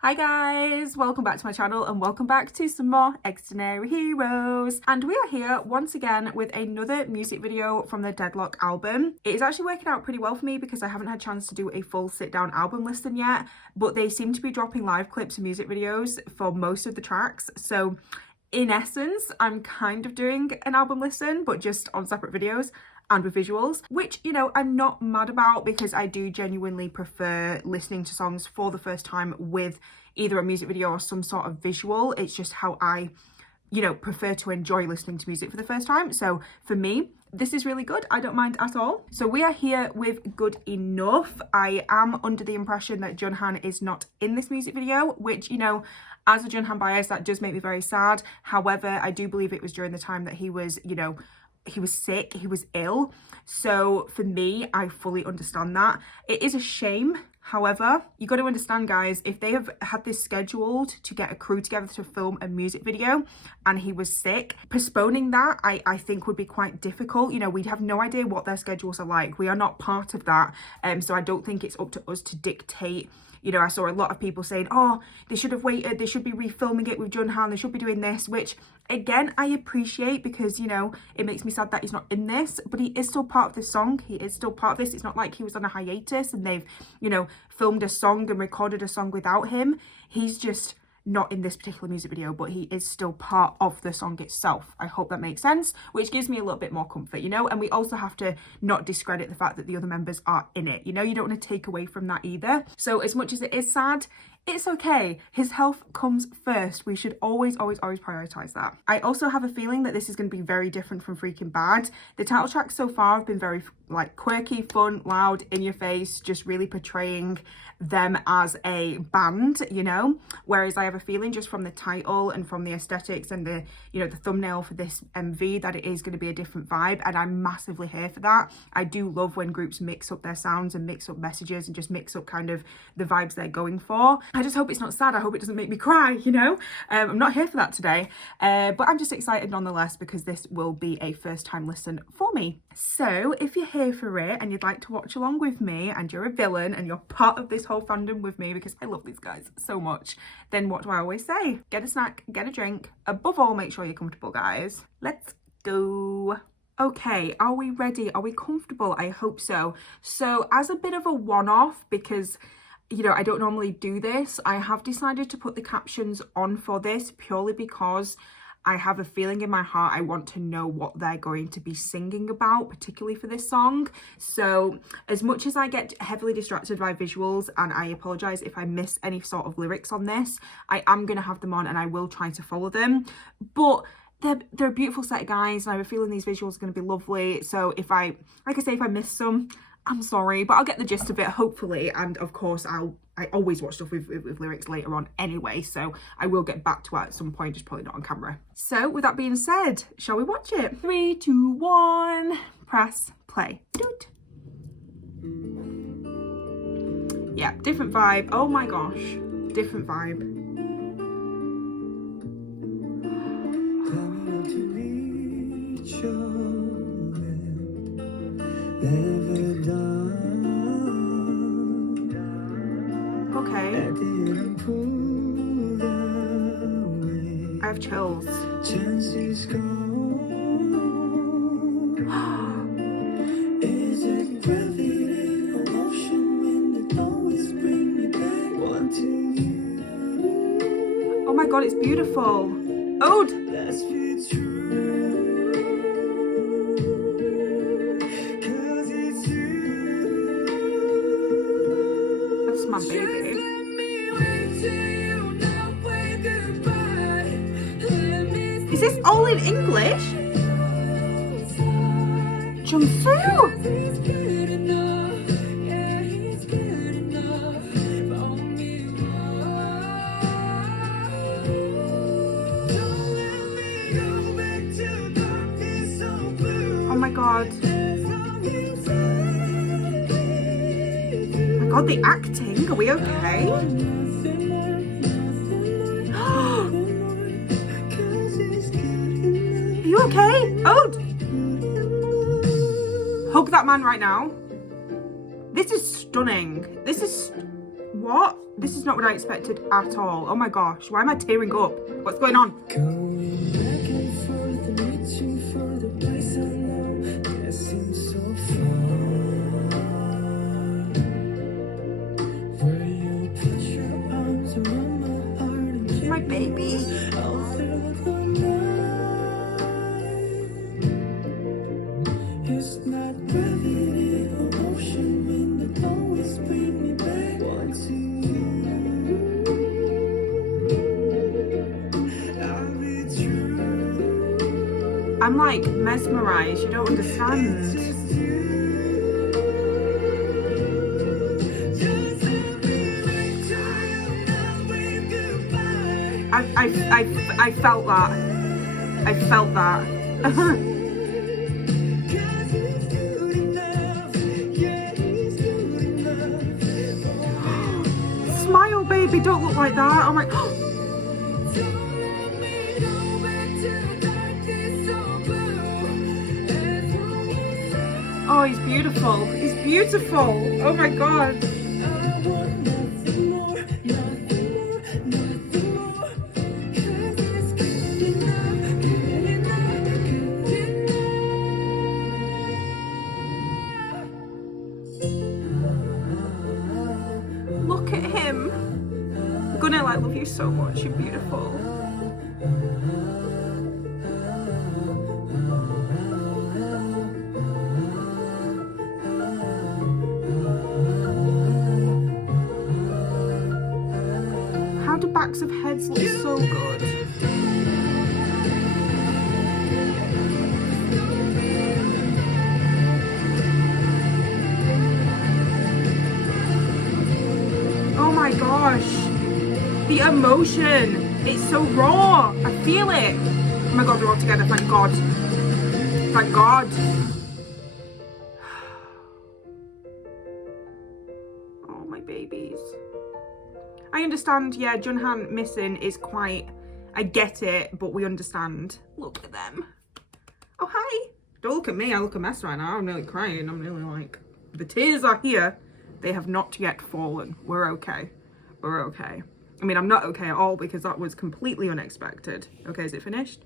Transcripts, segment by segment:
Hi guys, welcome back to my channel and welcome back to some more xdinary heroes. And we are here once again with another music video from the Deadlock album. It is actually working out pretty well for me because I haven't had a chance to do a full sit down album listen yet, but they seem to be dropping live clips and music videos for most of the tracks. So in essence, I'm kind of doing an album listen, but just on separate videos and with visuals, which, you know, I'm not mad about because I do genuinely prefer listening to songs for the first time with either a music video or some sort of visual. It's just how I, you know, prefer to enjoy listening to music for the first time. So for me, this is really good. I don't mind at all. So we are here with Good Enough. I am under the impression that Junhan is not in this music video, which, you know, as a Junhan bias, that does make me very sad. However, I do believe it was during the time that he was, you know, he was sick, he was ill. So for me, I fully understand that. It is a shame. However, you got to understand, guys, if they have had this scheduled to get a crew together to film a music video and he was sick, postponing that I think would be quite difficult. You know, we'd have no idea what their schedules are like. We are not part of that. So I don't think it's up to us to dictate. You know, I saw a lot of people saying, oh, they should have waited, they should be refilming it with Junhan, they should be doing this, which again, I appreciate because, you know, it makes me sad that he's not in this, but he is still part of this song. He is still part of this. It's not like he was on a hiatus and they've, you know, filmed a song and recorded a song without him. He's just not in this particular music video, but he is still part of the song itself. I hope that makes sense, which gives me a little bit more comfort, you know. And we also have to not discredit the fact that the other members are in it, you know. You don't want to take away from that either. So as much as it is sad, it's okay. His health comes first. We should always prioritize that. I also have a feeling that this is going to be very different from Freaking Bad. The title tracks so far have been very like quirky, fun, loud, in your face, just really portraying them as a band, you know. Whereas I have a feeling just from the title and from the aesthetics and the, you know, the thumbnail for this MV that it is going to be a different vibe, and I'm massively here for that. I do love when groups mix up their sounds and mix up messages and just mix up kind of the vibes they're going for. I just hope it's not sad. I hope it doesn't make me cry, you know. I'm not here for that today, but I'm just excited nonetheless because this will be a first time listen for me. So if you're here for it and you'd like to watch along with me and you're a villain and you're part of this whole fandom with me because I love these guys so much, then what do I always say? Get a snack, get a drink. Above all, make sure you're comfortable, guys. Let's go. Okay, are we ready? Are we comfortable? I hope so. So as a bit of a one-off, because, you know, I don't normally do this, I have decided to put the captions on for this purely because I have a feeling in my heart I want to know what they're going to be singing about, particularly for this song. So as much as I get heavily distracted by visuals, and I apologize if I miss any sort of lyrics on this, I am going to have them on and I will try to follow them. But they're a beautiful set of guys and I have a feeling these visuals are going to be lovely. So if I, like I say, if I miss some, I'm sorry, but I'll get the gist of it hopefully. And of course I always watch stuff with lyrics later on anyway, so I will get back to it at some point, just probably not on camera. So with that being said, shall we watch it? 3, 2, 1, press play. Doot. Yeah, different vibe. Oh my gosh, different vibe. Okay. I have chills. Oh my god, it's beautiful. Ode. That's my baby. Is this all in English? Jungsu! Oh my god. Oh my god, the acting. Are we okay? Are you okay? Oh! Hug that man right now. This is stunning. This is What? This is not what I expected at all. Oh my gosh, why am I tearing up? What's going on? Going back and forth and reaching for the place I know that seems so far. Where you put your arms around my heart and keep My baby. all through the night. It's not gravity or ocean wind that always bring me back wanting you. I'll be true. I'm like mesmerized, you don't understand. Just you. Just every time I wave goodbye. I felt that. I felt that. Smile, baby, don't look like that. Oh my. Oh, he's beautiful. He's beautiful. Oh my god. Look at him. Gunnar, I love you so much. You're beautiful. How do backs of heads look so good? Oh my gosh, the emotion, it's so raw, I feel it. Oh my god, we're all together, thank god. Thank god. Oh, my babies. I understand, yeah, Junhan missing is quite, I get it, but we understand. Look at them. Oh, hi. Don't look at me, I look a mess right now. I'm nearly crying, I'm nearly like, the tears are here. They have not yet fallen. We're okay. We're okay. I mean, I'm not okay at all because that was completely unexpected. Okay, is it finished?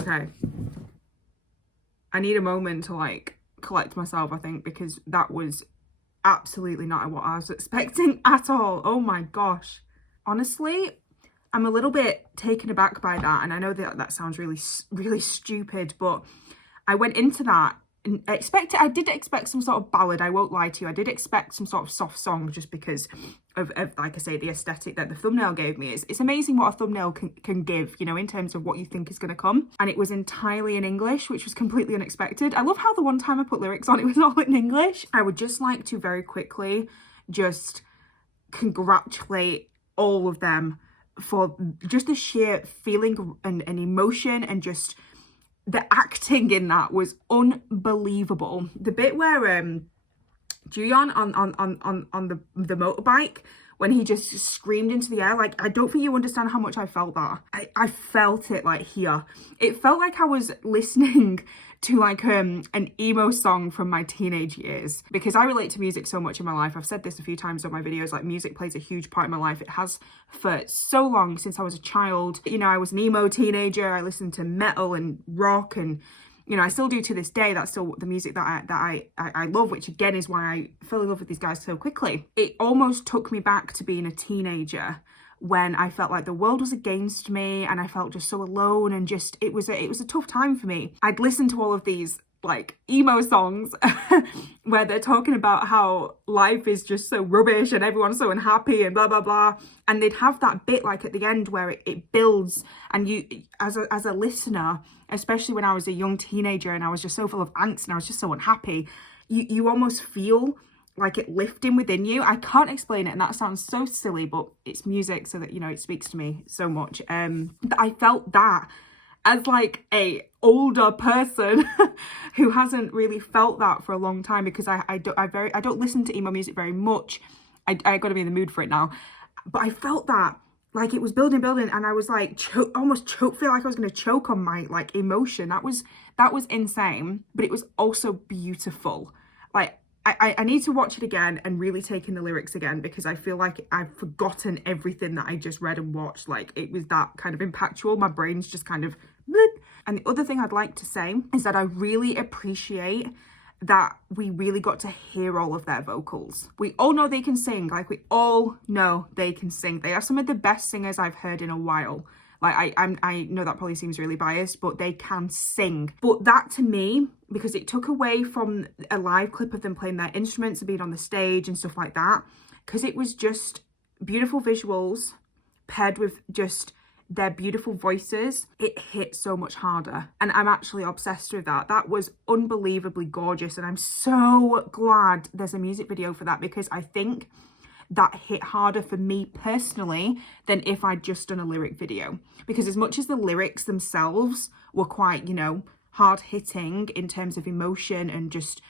Okay. I need a moment to like collect myself, I think, because that was absolutely not what I was expecting at all. Oh my gosh. Honestly, I'm a little bit taken aback by that. And I know that that sounds really, really stupid, but I went into that and I did expect some sort of ballad, I won't lie to you. I did expect some sort of soft song just because of like I say, the aesthetic that the thumbnail gave me. It's amazing what a thumbnail can give, you know, in terms of what you think is going to come. And it was entirely in English, which was completely unexpected. I love how the one time I put lyrics on, it was all in English. I would just like to very quickly just congratulate all of them for just the sheer feeling and emotion, and just the acting in that was unbelievable. The bit where Juyeon on the motorbike, when he just screamed into the air, like, I don't think you understand how much I felt that. I felt it like here. It felt like I was listening to like an emo song from my teenage years, because I relate to music so much in my life. I've said this a few times on my videos, like music plays a huge part in my life. It has for so long, since I was a child. You know, I was an emo teenager. I listened to metal and rock, and you know, I still do to this day. That's still the music that I love, which again is why I fell in love with these guys so quickly. It almost took me back to being a teenager, when I felt like the world was against me and I felt just so alone, and just it was a tough time for me. I'd listen to all of these like emo songs where they're talking about how life is just so rubbish and everyone's so unhappy and blah blah blah, and they'd have that bit like at the end where it builds, and you as a listener, especially when I was a young teenager and I was just so full of angst and I was just so unhappy, you almost feel like it lifting within you. I can't explain it, and that sounds so silly, but it's music, so that, you know, it speaks to me so much. I felt that as like a older person who hasn't really felt that for a long time, because I don't listen to emo music very much. I got to be in the mood for it now, but I felt that like it was building, and I was like feel like I was going to choke on my like emotion. That was insane, but it was also beautiful. Like, I need to watch it again and really take in the lyrics again, because I feel like I've forgotten everything that I just read and watched. Like, it was that kind of impactful. My brain's just kind of bloop. And the other thing I'd like to say is that I really appreciate that we really got to hear all of their vocals. We all know they can sing. Like, we all know they can sing. They are some of the best singers I've heard in a while. Like, I know that probably seems really biased, but they can sing. But that, to me, because it took away from a live clip of them playing their instruments and being on the stage and stuff like that, because it was just beautiful visuals paired with just their beautiful voices, it hit so much harder. And I'm actually obsessed with that. That was unbelievably gorgeous. And I'm so glad there's a music video for that, because I think that hit harder for me personally than if I'd just done a lyric video. Because as much as the lyrics themselves were quite, you know, hard hitting in terms of emotion and just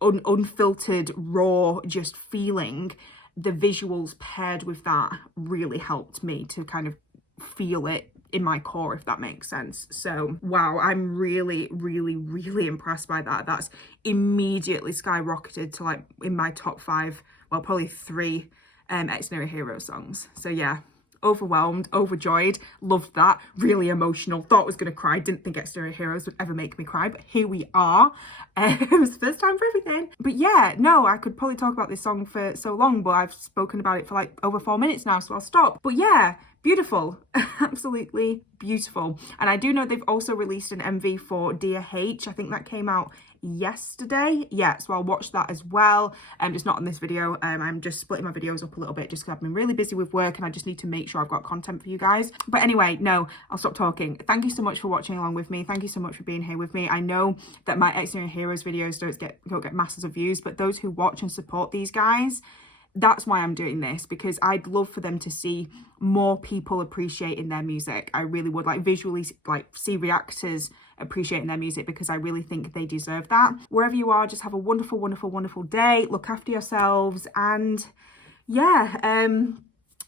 unfiltered, raw, just feeling, the visuals paired with that really helped me to kind of feel it in my core, if that makes sense. So wow, I'm really, really, really impressed by that. That's immediately skyrocketed to, like, in my top 5, well, probably 3 xdinary hero songs. So yeah, overwhelmed, overjoyed, loved that, really emotional, thought I was gonna cry, didn't think xdinary heroes would ever make me cry, but here we are. It was the first time for everything. But yeah, no, I could probably talk about this song for so long, but I've spoken about it for like over 4 minutes now, so I'll stop. But yeah, beautiful, absolutely beautiful. And I do know they've also released an MV for Dear H. I think that came out yesterday. Yeah, so I'll watch that as well. Just not on this video. I'm just splitting my videos up a little bit just because I've been really busy with work and I just need to make sure I've got content for you guys. But anyway, no, I'll stop talking. Thank you so much for watching along with me. Thank you so much for being here with me. I know that my xdinary heroes videos don't get masses of views, but those who watch and support these guys, that's why I'm doing this, because I'd love for them to see more people appreciating their music. I really would, like, visually, like, see reactors appreciating their music, because I really think they deserve that. Wherever you are, just have a wonderful, wonderful, wonderful day. Look after yourselves. And yeah,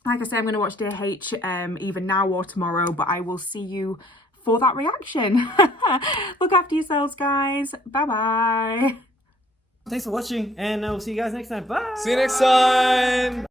like I say, I'm going to watch Dear H either now or tomorrow, but I will see you for that reaction. Look after yourselves, guys. Bye-bye. Thanks for watching, and I will see you guys next time. Bye! See you next time!